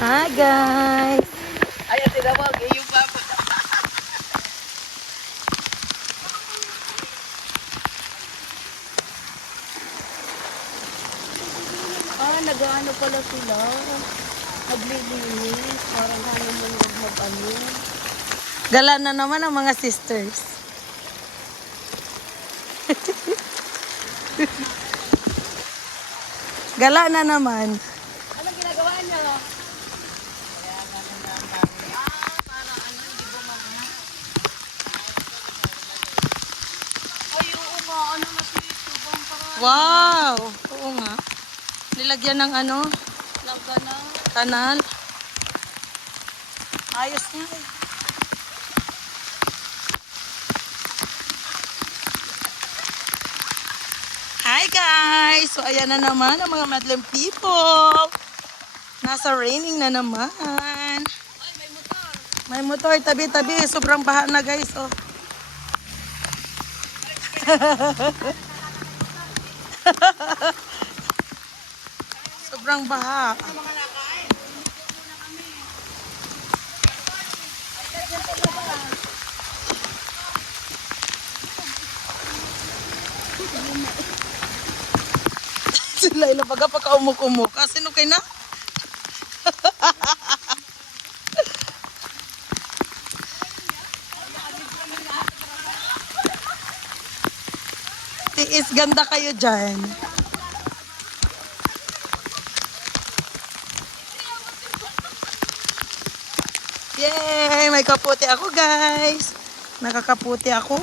Hi guys! Ayan, tinawag. Yung papa. Nag-ano pala sila. Naglilinis. Parang hangin mo mag-ano. Gala na naman ang mga sisters. Gala na naman. Anong ginagawa niya? Ay, oo nga. Ano na ito? Wow! Oo nga. Nilagyan ng ano? Laga na. Kanal. Ayos nga eh. Hi guys! So ayan na naman ang mga madlang people. Nasa raining na naman. Ay, may motor. May motor tabi-tabi. Sobrang baha na guys. Oh. Sobrang baha. Sila ila baga pagka-umuk-umuk. Sino kay na? Tiis, ganda kayo dyan. Yay! May kaputi ako guys. Nakakaputi ako.